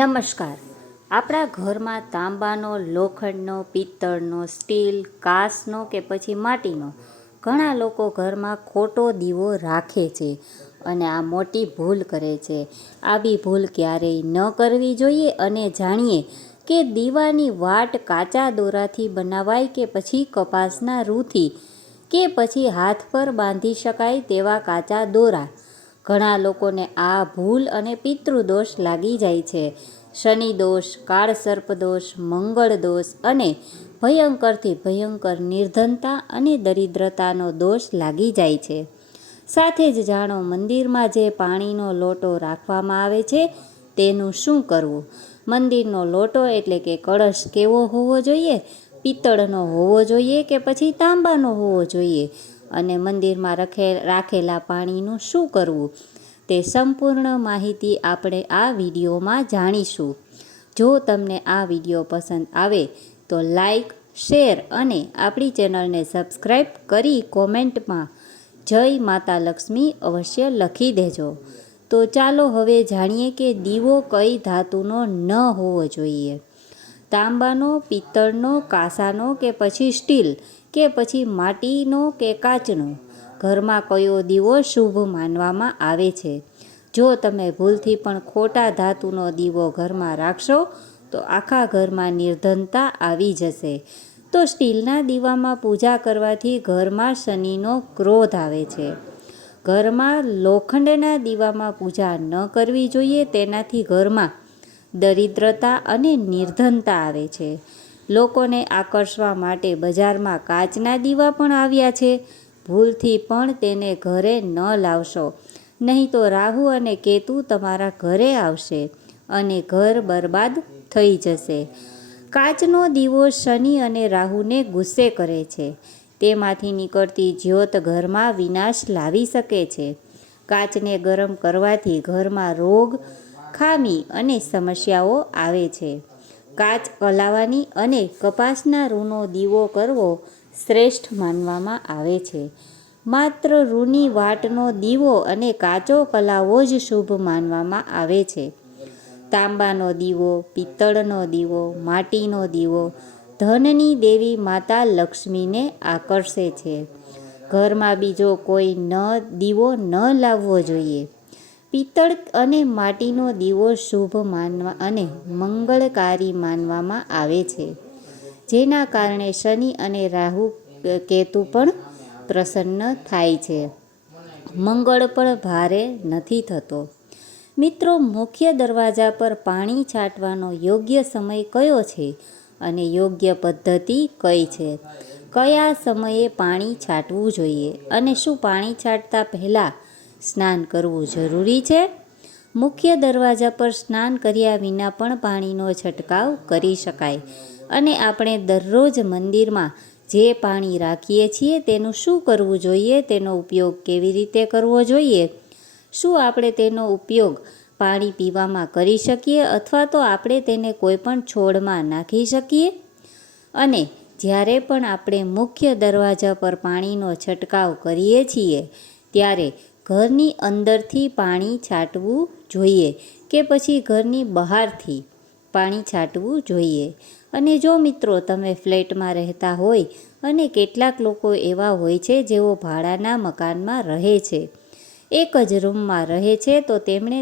નમસ્કાર. આપણા ઘરમાં તાંબાનો, લોખંડનો, પિત્તળનો, સ્ટીલ, કાચનો કે પછી માટીનો ઘણા લોકો ઘરમાં ખોટો દીવો રાખે છે અને આ મોટી ભૂલ કરે છે. આવી ભૂલ ક્યારેય ન કરવી જોઈએ અને જાણીએ કે દીવાની વાટ કાચા દોરાથી બનાવાય કે પછી કપાસના રૂથી કે પછી હાથ પર બાંધી શકાય તેવા કાચા દોરા. ઘણા લોકોને આ ભૂલ અને પિતૃદોષ લાગી જાય છે. શનિ દોષ, કાળ સર્પદોષ, મંગળ દોષ અને ભયંકરથી ભયંકર નિર્ધનતા અને દરિદ્રતાનો દોષ લાગી જાય છે. સાથે જ જાણો, મંદિરમાં જે પાણીનો લોટો રાખવામાં આવે છે તેનું શું કરવું. મંદિરનો લોટો એટલે કે કળશ કેવો હોવો જોઈએ? પિત્તળનો હોવો જોઈએ કે પછી તાંબાનો હોવો જોઈએ? અને મંદિરમાં રાખેલા પાણીનું શું કરવું તે સંપૂર્ણ માહિતી આપણે આ વિડીયોમાં જાણીશું. જો તમને આ વિડીયો પસંદ આવે તો લાઈક, શેર અને આપણી ચેનલને સબસ્ક્રાઈબ કરી કોમેન્ટમાં જય માતા લક્ષ્મી અવશ્ય લખી દેજો. તો ચાલો હવે જાણીએ કે દીવો કઈ ધાતુનો ન હોવો જોઈએ. તાંબાનો, પિત્તળનો, કાંસાનો કે પછી સ્ટીલ કે પછી માટીનો કે કાચનો? ઘરમાં કયો દીવો શુભ માનવામાં આવે છે? જો તમે ભૂલથી પણ ખોટા ધાતુનો દીવો ઘરમાં રાખશો તો આખા ઘરમાં નિર્ધનતા આવી જશે. તો સ્ટીલના દીવામાં પૂજા કરવાથી ઘરમાં શનિનો ક્રોધ આવે છે. ઘરમાં લોખંડના દીવામાં પૂજા ન કરવી જોઈએ, તેનાથી ઘરમાં દરિદ્રતા અને નિર્ધનતા આવે છે. લોકોને આકર્ષવા માટે બજારમાં કાચના દીવા પણ આવ્યા છે. ભૂલથી પણ તેને ઘરે ન લાવશો, નહીં તો રાહુ અને કેતુ તમારા ઘરે આવશે અને ઘર બરબાદ થઈ જશે. કાચનો દીવો શનિ અને રાહુને ગુસ્સે કરે છે. તેમાંથી નીકળતી જ્યોત ઘરમાં વિનાશ લાવી શકે છે. કાચને ગરમ કરવાથી ઘરમાં રોગ, ખામી અને સમસ્યાઓ આવે છે. કાચ કલાવાની અને કપાસના રૂનો દીવો કરવો શ્રેષ્ઠ માનવામાં આવે છે. માત્ર રૂની વાટનો દીવો અને કાચો કલાવો જ શુભ માનવામાં આવે છે. તાંબાનો દીવો, પિત્તળનો દીવો, માટીનો દીવો ધનની દેવી માતા લક્ષ્મીને આકર્ષે છે. ઘરમાં બીજો કોઈ દીવો ન લાવવો જોઈએ. પિત્તળ અને માટીનો દીવો શુભ અને મંગળકારી માનવામાં આવે છે, જેના કારણે શનિ અને રાહુ કેતુ પણ પ્રસન્ન થાય છે. મંગળ પણ ભારે નથી થતો. મિત્રો, મુખ્ય દરવાજા પર પાણી છાંટવાનો યોગ્ય સમય કયો છે અને યોગ્ય પદ્ધતિ કઈ છે? કયા સમયે પાણી છાંટવું જોઈએ અને શું પાણી છાંટતા પહેલાં સ્નાન કરવું જરૂરી છે? મુખ્ય દરવાજા પર સ્નાન કર્યા વિના પણ પાણીનો છંટકાવ કરી શકાય અને આપણે દરરોજ મંદિરમાં જે પાણી રાખીએ છીએ તેનું શું કરવું જોઈએ? તેનો ઉપયોગ કેવી રીતે કરવો જોઈએ? શું આપણે તેનો ઉપયોગ પાણી પીવામાં કરી શકીએ અથવા તો આપણે તેને કોઈ પણ છોડમાં નાખી શકીએ? અને જ્યારે પણ આપણે મુખ્ય દરવાજા પર પાણીનો છંટકાવ કરીએ છીએ ત્યારે ઘરની અંદરથી પાણી છાંટવું જોઈએ કે પછી ઘરની બહારથી પાણી છાંટવું જોઈએ? અને જો મિત્રો તમે ફ્લેટમાં રહેતા હોય અને કેટલાક લોકો એવા હોય છે જેઓ ભાડાના મકાનમાં રહે છે, એક જ રૂમમાં રહે છે, તો તેમણે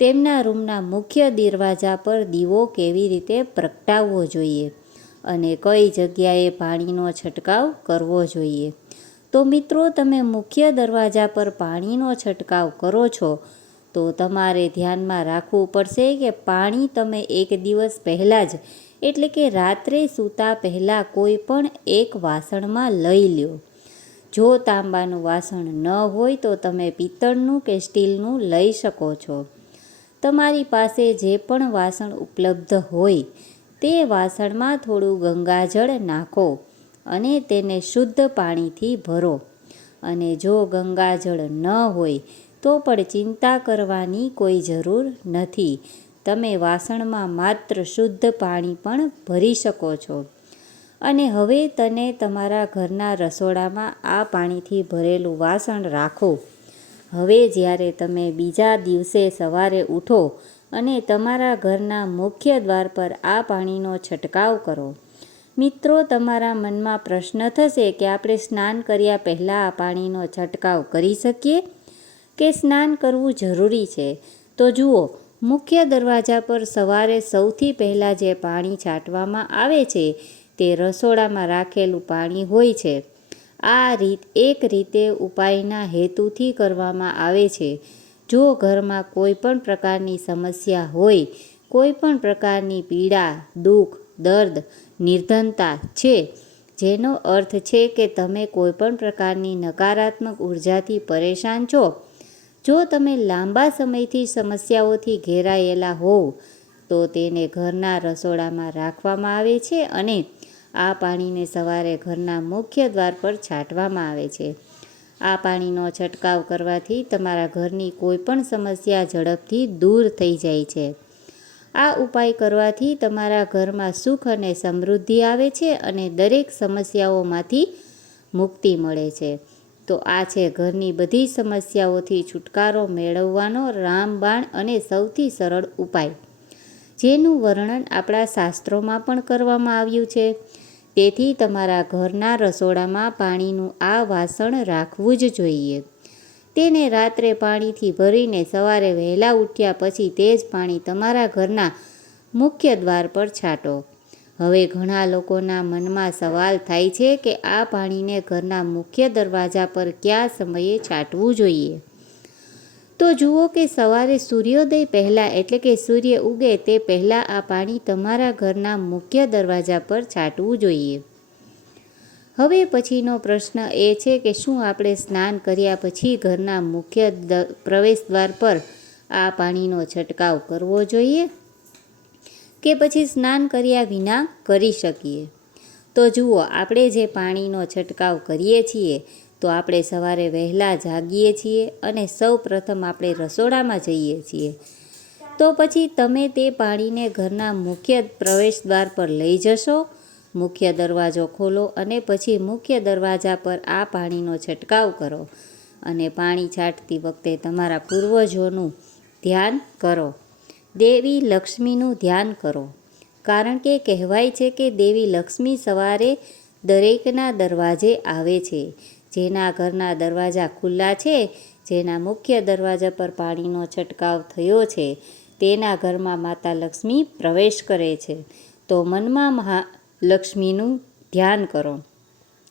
તેમના રૂમના મુખ્ય દરવાજા પર દીવો કેવી રીતે પ્રગટાવવો જોઈએ અને કઈ જગ્યાએ પાણીનો છંટકાવ કરવો જોઈએ? તો મિત્રો, તમે મુખ્ય દરવાજા પર પાણીનો છંટકાવ કરો છો તો તમારે ધ્યાનમાં રાખવું પડશે કે પાણી તમે એક દિવસ પહેલાં જ એટલે કે રાત્રે સૂતા પહેલાં કોઈ પણ એક વાસણમાં લઈ લો. જો તાંબાનું વાસણ ન હોય તો તમે પિત્તળનું કે સ્ટીલનું લઈ શકો છો. તમારી પાસે જે પણ વાસણ ઉપલબ્ધ હોય તે વાસણમાં થોડું ગંગાજળ નાખો અને તેને શુદ્ધ પાણીથી ભરો. અને જો ગંગાજળ ન હોય તો પણ ચિંતા કરવાની કોઈ જરૂર નથી. તમે વાસણમાં માત્ર શુદ્ધ પાણી પણ ભરી શકો છો. અને હવે તમે તમારા ઘરના રસોડામાં આ પાણીથી ભરેલું વાસણ રાખો. હવે જ્યારે તમે બીજા દિવસે સવારે ઉઠો અને તમારા ઘરના મુખ્ય દ્વાર પર આ પાણીનો છંટકાવ કરો. મિત્રો, તમારા મનમાં પ્રશ્ન થશે કે આપણે સ્નાન કર્યા પહેલાં આ પાણીનો છંટકાવ કરી શકીએ કે સ્નાન કરવું જરૂરી છે? તો જુઓ, મુખ્ય દરવાજા પર સવારે સૌથી પહેલાં જે પાણી છાંટવામાં આવે છે તે રસોડામાં રાખેલું પાણી હોય છે. આ રીત એક રીતે ઉપાયના હેતુથી કરવામાં આવે છે. જો ઘરમાં કોઈ પણ પ્રકારની સમસ્યા હોય, કોઈ પણ પ્રકારની પીડા, દુઃખ, દર્દ, નિર્ધનતા છે, જેનો અર્થ છે કે તમે કોઈ પણ પ્રકારની નકારાત્મક ઉર્જાથી પરેશાન છો, જો તમે લાંબા સમયથી સમસ્યાઓથી ઘેરાયેલા હોવ, તો તેને ઘરના રસોડામાં રાખવામાં આવે છે અને આ પાણીને સવારે ઘરના મુખ્ય દ્વાર પર છાંટવામાં આવે છે. આ પાણીનો છંટકાવ કરવાથી તમારા ઘરની કોઈ પણ સમસ્યા ઝડપથી દૂર થઈ જાય છે. આ ઉપાય કરવાથી તમારા ઘરમાં સુખ અને સમૃદ્ધિ આવે છે અને દરેક સમસ્યાઓમાંથી મુક્તિ મળે છે. તો આ છે ઘરની બધી સમસ્યાઓથી છુટકારો મેળવવાનો રામબાણ અને સૌથી સરળ ઉપાય, જેનું વર્ણન આપણા શાસ્ત્રોમાં પણ કરવામાં આવ્યું છે. તેથી તમારા ઘરના રસોડામાં પાણીનું આ વાસણ રાખવું જ જોઈએ. તેને રાત્રે પાણીથી ભરીને સવારે વહેલા ઉઠ્યા પછી તે જ પાણી તમારા ઘરના મુખ્ય દ્વાર પર છાંટો. હવે ઘણા લોકોના મનમાં સવાલ થાય છે કે આ પાણીને ઘરના મુખ્ય દરવાજા પર કયા સમયે છાંટવું જોઈએ? તો જુઓ કે સવારે સૂર્યોદય પહેલાં, એટલે કે સૂર્ય ઉગે તે પહેલાં આ પાણી તમારા ઘરના મુખ્ય દરવાજા પર છાંટવું જોઈએ. હવે પછીનો પ્રશ્ન એ છે કે શું આપણે સ્નાન કર્યા પછી ઘરના મુખ્ય પ્રવેશ દ્વાર પર આ પાણીનો છંટકાવ કરવો જોઈએ કે પછી સ્નાન કર્યા વિના કરી શકીએ? તો જુઓ, આપણે જે પાણીનો છંટકાવ કરીએ છીએ તો આપણે સવારે વહેલા જાગીએ છીએ અને સૌ પ્રથમ આપણે રસોડામાં જઈએ છીએ. તો પછી તમે તે પાણીને ઘરના મુખ્ય પ્રવેશ દ્વાર પર લઈ જશો, મુખ્ય દરવાજો ખોલો અને પછી મુખ્ય દરવાજા પર આ પાણીનો છંટકાવ કરો અને પાણી છાંટતી વખતે તમારા પૂર્વજોનું ધ્યાન કરો. દેવી લક્ષ્મીનું ધ્યાન કરો, કારણ કે કહેવાય છે કે દેવી લક્ષ્મી સવારે દરેકના દરવાજે આવે છે. જેના ઘરના દરવાજા ખુલ્લા છે, જેના મુખ્ય દરવાજા પર પાણીનો છંટકાવ થયો છે, તેના ઘરમાં માતા લક્ષ્મી પ્રવેશ કરે છે. તો મનમાં મહાલક્ષ્મીનું ધ્યાન કરો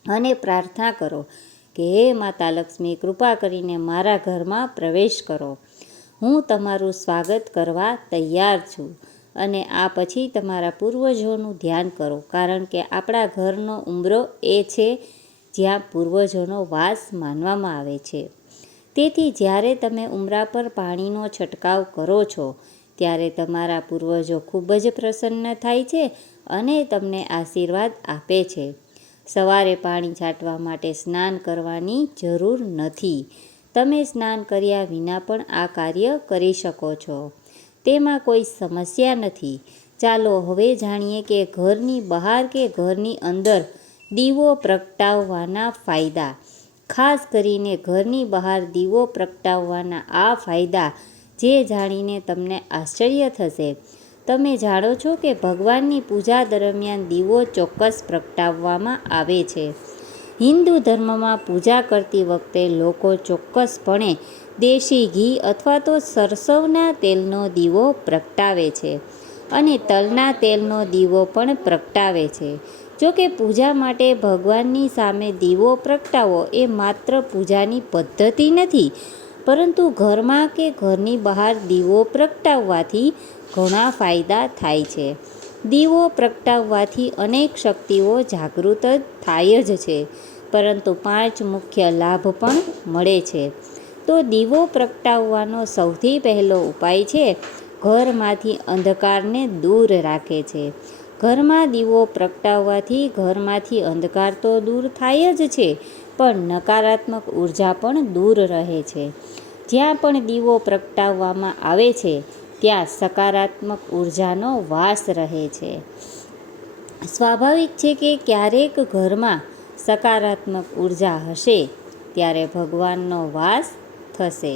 અને પ્રાર્થના કરો કે હે માતા લક્ષ્મી, કૃપા કરીને મારા ઘરમાં પ્રવેશ કરો. હું તમારું સ્વાગત કરવા તૈયાર છું. અને આ પછી તમારા પૂર્વજોનું ધ્યાન કરો, કારણ કે આપણા ઘરનો ઉંબરો એ છે જ્યાં પૂર્વજોનો વાસ માનવામાં આવે છે. તેથી જ્યારે તમે ઉંબરા પર પાણીનો છંટકાવ કરો છો, ત્યારે તમારા પૂર્વજો ખૂબ જ પ્રસન્ન થાય છે અને તમને આશીર્વાદ આપે છે. સવારે પાણી છાંટવા માટે સ્નાન કરવાની જરૂર નથી. તમે સ્નાન કર્યા વિના પણ આ કાર્ય કરી શકો છો. તેમાં કોઈ સમસ્યા નથી. ચાલો હવે જાણીએ કે ઘરની બહાર કે ઘરની અંદર દીવો પ્રગટાવવાના ફાયદા. ખાસ કરીને ઘરની બહાર દીવો પ્રગટાવવાના આ ફાયદા જે જાણીને તમને આશ્ચર્ય થશે. તમે જાણો છો કે ભગવાનની પૂજા દરમિયાન દીવો ચોક્કસ પ્રગટાવવામાં આવે છે. હિન્દુ ધર્મમાં પૂજા કરતી વખતે લોકો ચોક્કસપણે દેશી ઘી અથવા તો સરસવના તેલનો દીવો પ્રગટાવે છે અને તલના તેલનો દીવો પણ પ્રગટાવે છે. જો કે પૂજા માટે ભગવાનની સામે દીવો પ્રગટાવવો એ માત્ર પૂજાની પદ્ધતિ નથી, પરંતુ ઘરમાં કે ઘરની બહાર દીવો પ્રગટાવવાથી ઘણા ફાયદા થાય છે. દીવો પ્રગટાવવાથી અનેક શક્તિઓ જાગૃત થાય જ છે, પરંતુ 5 મુખ્ય લાભ પણ મળે છે. તો દીવો પ્રગટાવવાનો સૌથી પહેલો ઉપાય છે, ઘરમાંથી અંધકારને દૂર રાખે છે. ઘરમાં દીવો પ્રગટાવવાથી ઘરમાંથી અંધકાર તો દૂર થાય જ છે, પણ નકારાત્મક ઉર્જા પણ દૂર રહે છે. જ્યાં પણ દીવો પ્રગટાવવામાં આવે છે, ત્યાં સકારાત્મક ઉર્જાનો વાસ રહે છે. સ્વાભાવિક છે કે ક્યારેક ઘરમાં સકારાત્મક ઉર્જા હશે, ત્યારે ભગવાનનો વાસ થશે.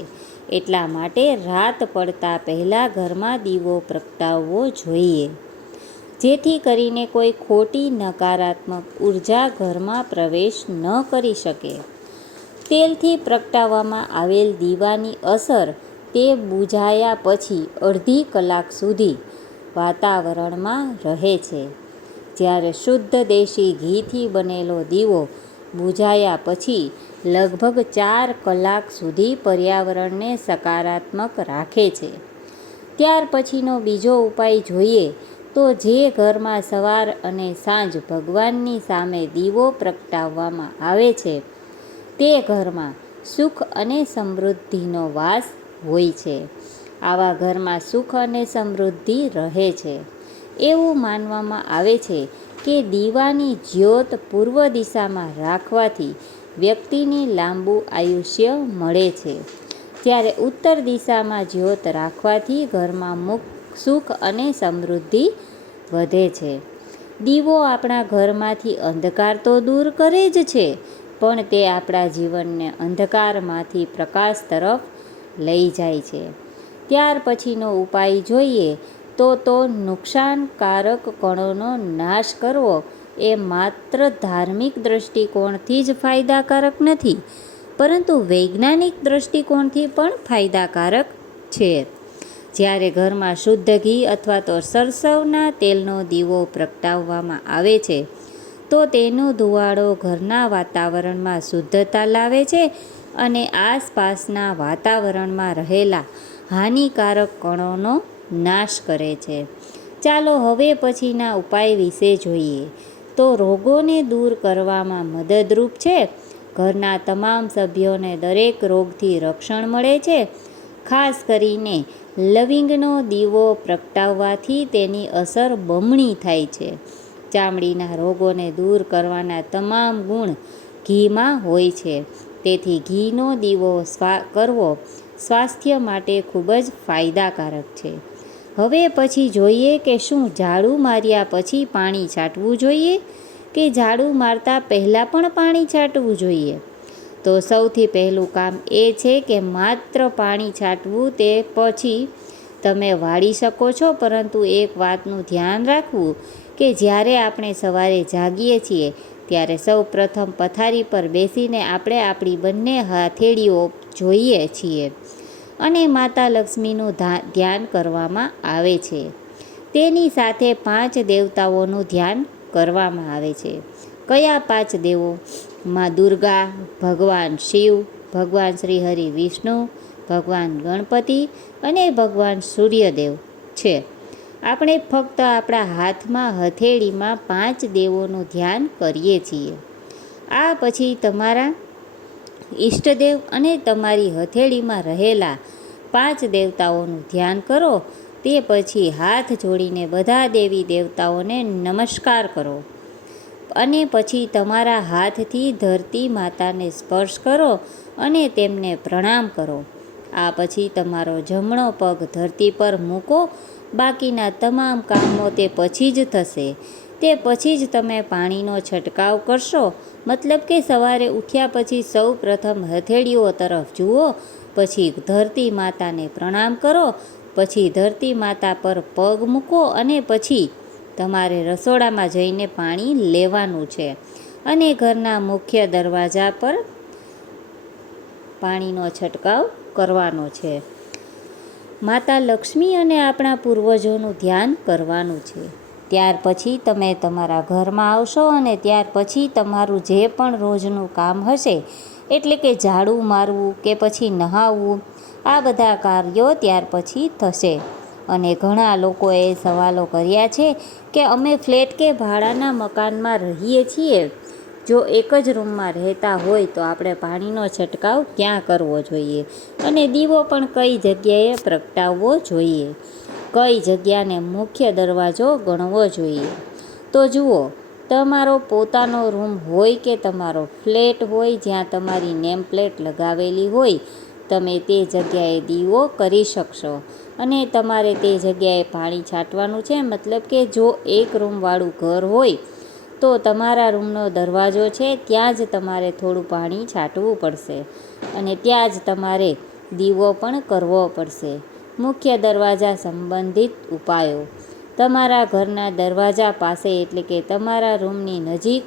એટલા માટે રાત પડતા પહેલાં ઘરમાં દીવો પ્રગટાવવો જોઈએ, જેથી કરીને કોઈ ખોટી નકારાત્મક ઉર્જા ઘરમાં પ્રવેશ ન કરી શકે. તેલથી પ્રગટાવવામાં આવેલ દીવાની અસર તે બુઝાયા પછી અડધી કલાક સુધી વાતાવરણમાં રહે છે. જ્યારે શુદ્ધ દેશી ઘીથી બનેલો દીવો બુઝાયા પછી લગભગ 4 કલાક સુધી પર્યાવરણને સકારાત્મક રાખે છે. ત્યાર પછીનો બીજો ઉપાય જોઈએ તો જે ઘરમાં સવાર અને સાંજ ભગવાનની સામે દીવો પ્રગટાવવામાં આવે છે તે ઘરમાં સુખ અને સમૃદ્ધિનો વાસ હોય છે. આવા ઘરમાં સુખ અને સમૃદ્ધિ રહે છે. એવું માનવામાં આવે છે કે દીવાની જ્યોત પૂર્વ દિશામાં રાખવાથી વ્યક્તિને લાંબુ આયુષ્ય મળે છે, જ્યારે ઉત્તર દિશામાં જ્યોત રાખવાથી ઘરમાં સુખ અને સમૃદ્ધિ વધે છે. દીવો આપણા ઘરમાંથી અંધકાર તો દૂર કરે જ છે, પણ તે આપણા જીવનને અંધકારમાંથી પ્રકાશ તરફ લઈ જાય છે. ત્યાર પછીનો ઉપાય જોઈએ તો નુકસાનકારક કણોનો નાશ કરવો એ માત્ર ધાર્મિક દૃષ્ટિકોણથી જ ફાયદાકારક નથી, પરંતુ વૈજ્ઞાનિક દૃષ્ટિકોણથી પણ ફાયદાકારક છે. જ્યારે ઘરમાં શુદ્ધ ઘી અથવા તો સરસવના તેલનો દીવો પ્રગટાવવામાં આવે છે તો તેનો ધુવાડો ઘરના વાતાવરણમાં શુદ્ધતા લાવે છે અને આસપાસના વાતાવરણમાં રહેલા હાનિકારક કણોનો નાશ કરે છે. ચાલો હવે પછીના ઉપાય વિશે જોઈએ તો રોગોને દૂર કરવામાં મદદરૂપ છે. ઘરના તમામ સભ્યોને દરેક રોગથી રક્ષણ મળે છે. ખાસ કરીને લવિંગનો દીવો પ્રગટાવવાથી તેની અસર બમણી થાય છે. ચામડીના રોગોને દૂર કરવાના તમામ ગુણ ઘીમાં હોય છે, તેથી ઘીનો દીવો કરવો સ્વાસ્થ્ય માટે ખૂબ જ ફાયદાકારક છે. હવે પછી જોઈએ કે શું ઝાડુ માર્યા પછી પાણી છાંટવું જોઈએ કે ઝાડુ મારતા પહેલાં પણ પાણી છાંટવું જોઈએ? તો સૌથી પહેલું કામ એ છે કે માત્ર પાણી છાંટવું તે પછી તમે વાળી શકો છો, પરંતુ એક વાતનું ધ્યાન રાખવું કે જ્યારે આપણે સવારે જાગીએ છીએ ત્યારે સૌ પ્રથમ પથારી પર બેસીને આપણે આપણી બંને હથેળીઓ જોઈએ છીએ અને માતા લક્ષ્મીનું ધ્યાન કરવામાં આવે છે. તેની સાથે 5 દેવતાઓનું ધ્યાન કરવામાં આવે છે. કયા 5 દેવો? માં દુર્ગા, ભગવાન શિવ, ભગવાન શ્રી હરિ વિષ્ણુ, ભગવાન ગણપતિ અને ભગવાન સૂર્યદેવ છે. આપણે ફક્ત આપણા હાથમાં હથેળીમાં 5 દેવોનું ધ્યાન કરીએ છીએ. આ પછી તમારા ઈષ્ટદેવ અને તમારી હથેળીમાં રહેલા 5 દેવતાઓનું ધ્યાન કરો. તે પછી હાથ જોડીને બધા દેવી દેવતાઓને નમસ્કાર કરો અને પછી તમારા હાથથી ધરતી માતાને સ્પર્શ કરો અને તેમને પ્રણામ કરો. આ પછી તમારો જમણો પગ ધરતી પર મૂકો. બાકીના તમામ કામો તે પછી જ થશે. તે પછી જ તમે પાણીનો છંટકાવ કરશો. મતલબ કે સવારે ઉઠ્યા પછી સૌ પ્રથમ હથેળીઓ તરફ જુઓ, પછી ધરતી માતાને પ્રણામ કરો, પછી ધરતી માતા પર પગ મૂકો અને પછી તમારે રસોડામાં જઈને પાણી લેવાનું છે અને ઘરના મુખ્ય દરવાજા પર પાણીનો છંટકાવ કરવાનો છે. માતા લક્ષ્મી અને આપણા પૂર્વજોનું ધ્યાન કરવાનું છે. ત્યાર પછી તમે તમારા ઘરમાં આવશો અને ત્યાર પછી તમારું જે પણ રોજનું કામ હશે, એટલે કે ઝાડુ મારવું કે પછી નહાવવું, આ બધા કાર્યો ત્યાર પછી થશે. અને ઘણા લોકોએ સવાલો કર્યા છે કે અમે ફ્લેટ કે ભાડાના મકાનમાં રહીએ છીએ, જો એક જ રૂમમાં રહેતા હોય તો આપણે પાણીનો છંટકાવ ક્યાં કરવો જોઈએ અને દીવો પણ કઈ જગ્યાએ પ્રગટાવવો જોઈએ, કઈ જગ્યાને મુખ્ય દરવાજો ગણવો જોઈએ? તો જુઓ, તમારો પોતાનો રૂમ હોય કે તમારો ફ્લેટ હોય જ્યાં તમારી નેમ પ્લેટ લગાવેલી હોય, તમે તે જગ્યાએ દીવો કરી શકશો અને તમારે તે જગ્યાએ પાણી છાંટવાનું છે. મતલબ કે જો એક રૂમવાળું ઘર હોય તો તમારા રૂમનો દરવાજો છે ત્યાં જ તમારે થોડું પાણી છાંટવું પડશે અને ત્યાં જ તમારે દીવો પણ કરવો પડશે. મુખ્ય દરવાજા સંબંધિત ઉપાયો. તમારા ઘરના દરવાજા પાસે એટલે કે તમારા રૂમની નજીક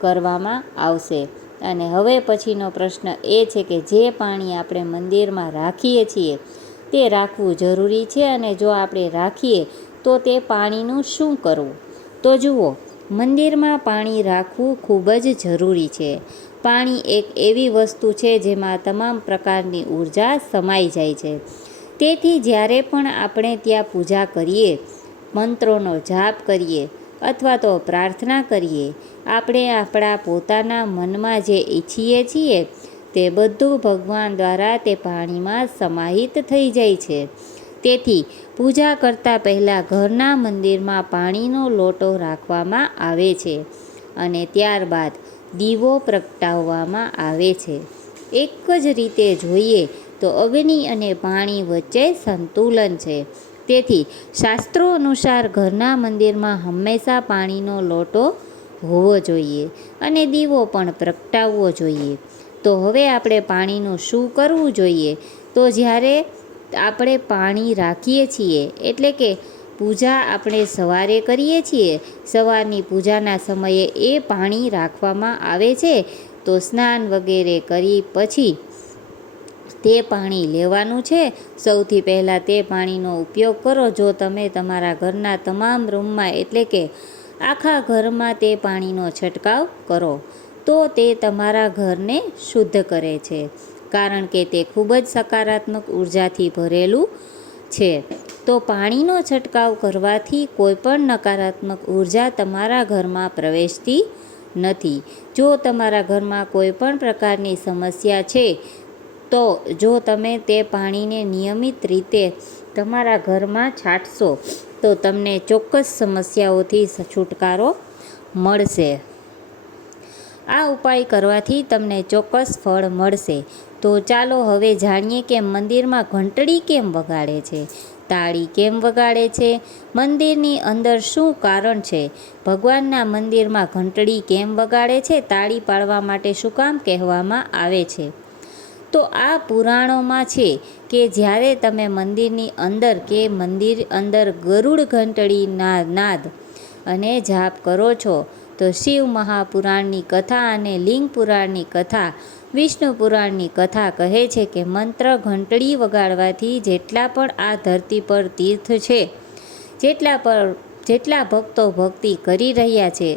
કરવામાં આવશે. અને હવે પછીનો પ્રશ્ન એ છે કે જે પાણી આપણે મંદિરમાં રાખીએ છીએ તે રાખવું જરૂરી છે, અને જો આપણે રાખીએ તો તે પાણીનું શું કરવું? તો જુઓ, મંદિરમાં પાણી રાખવું ખૂબ જ જરૂરી છે. પાણી એક એવી વસ્તુ છે જેમાં તમામ પ્રકારની ઉર્જા સમાઈ જાય છે. તેથી જ્યારે પણ આપણે ત્યાં પૂજા કરીએ, મંત્રોનો જાપ કરીએ અથવા તો પ્રાર્થના કરીએ, આપણે આપણા પોતાના મનમાં જે ઈચ્છીએ છીએ તે બધું ભગવાન દ્વારા તે પાણીમાં સમાહિત થઈ જાય છે. તેથી પૂજા કરતાં પહેલાં ઘરના મંદિરમાં પાણીનો લોટો રાખવામાં આવે છે અને ત્યારબાદ દીવો પ્રગટાવવામાં આવે છે. એક જ રીતે જોઈએ તો અગ્નિ અને પાણી વચ્ચે સંતુલન છે. તેથી શાસ્ત્રો અનુસાર ઘરના મંદિરમાં હંમેશા પાણીનો લોટો હોવો જોઈએ અને દીવો પણ પ્રગટાવવો જોઈએ. તો હવે આપણે પાણીનું શું કરવું જોઈએ? તો જ્યારે આપણે પાણી રાખીએ છીએ એટલે કે પૂજા આપણે સવારે કરીએ છીએ, સવારની પૂજાના સમયે એ પાણી રાખવામાં આવે છે. તો સ્નાન વગેરે કરી પછી તે પાણી લેવાનું છે. સૌથી પહેલાં તે પાણીનો ઉપયોગ કરો. જો તમે તમારા ઘરના તમામ રૂમમાં એટલે કે આખા ઘરમાં તે પાણીનો છંટકાવ કરો તો તે તમારા ઘરને શુદ્ધ કરે છે, કારણ કે તે ખૂબ જ સકારાત્મક ઉર્જાથી ભરેલું છે. તો પાણીનો છંટકાવ કરવાથી કોઈ પણ નકારાત્મક ઉર્જા તમારા ઘરમાં પ્રવેશતી નથી. જો તમારા ઘરમાં કોઈ પણ પ્રકારની સમસ્યા છે તો જો તમે તે પાણીને નિયમિત રીતે તમારા ઘરમાં છાંટશો તો તમને ચોક્કસ સમસ્યાઓથી છુટકારો મળશે. આ ઉપાય કરવાથી તમને ચોક્કસ ફળ મળશે. તો ચાલો હવે જાણીએ કે મંદિરમાં ઘંટડી કેમ વગાડે છે, તાળી કેમ વગાડે છે, મંદિરની અંદર શું કારણ છે, ભગવાનના મંદિરમાં ઘંટડી કેમ વગાડે છે, તાળી પાડવા માટે શું કામ કહેવામાં આવે છે. તો આ પુરાણોમાં છે કે જ્યારે તમે મંદિરની અંદર કે મંદિર અંદર ગરુડ ઘંટડીના નાદ અને જાપ કરો છો તો શિવ મહાપુરાણની કથા અને લિંગ પુરાણની કથા, વિષ્ણુ પુરાણની કથા કહે છે કે મંત્ર ઘંટડી વગાડવાથી જેટલા પણ આ ધરતી પર તીર્થ છે, જેટલા ભક્તો ભક્તિ કરી રહ્યા છે,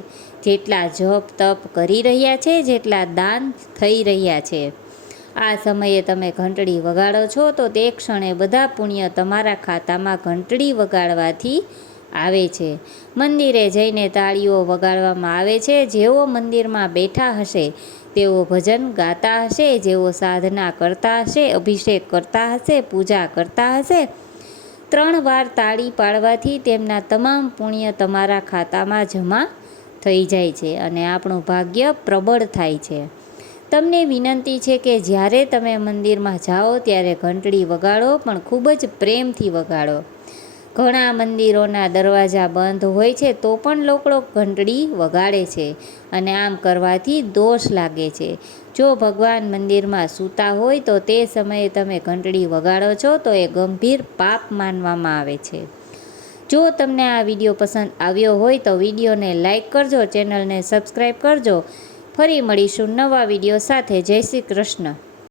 જેટલા જપ તપ કરી રહ્યા છે, જેટલા દાન થઈ રહ્યા છે, આ સમયે તમે ઘંટડી વગાડો છો તો તે ક્ષણે બધા પુણ્ય તમારા ખાતામાં ઘંટડી વગાડવાથી આવે છે. મંદિરે જઈને તાળીઓ વગાડવામાં આવે છે. જેઓ મંદિરમાં બેઠા હશે તેઓ ભજન ગાતા હશે, જેઓ સાધના કરતા હશે, અભિષેક કરતા હશે, પૂજા કરતા હશે, 3 વાર તાળી પાડવાથી તેમના તમામ પુણ્ય તમારા ખાતામાં જમા થઈ જાય છે અને આપણું ભાગ્ય પ્રબળ થાય છે. તમને વિનંતી છે કે જ્યારે તમે મંદિરમાં જાઓ ત્યારે ઘંટડી વગાડો, પણ ખૂબ જ પ્રેમથી વગાડો. ઘણા મંદિરોના દરવાજા બંધ હોય છે તો પણ લોકો ઘંટડી વગાડે છે અને આમ કરવાથી દોષ લાગે છે. જો ભગવાન મંદિરમાં સૂતા હોય તો તે સમયે તમે ઘંટડી વગાડો છો તો એ ગંભીર પાપ માનવામાં આવે છે. જો તમને આ વિડીયો પસંદ આવ્યો હોય તો વિડીયોને લાઈક કરજો, ચેનલને સબસ્ક્રાઈબ કરજો. ફરી મળીશું નવા વિડીયો સાથે. જય શ્રી કૃષ્ણ.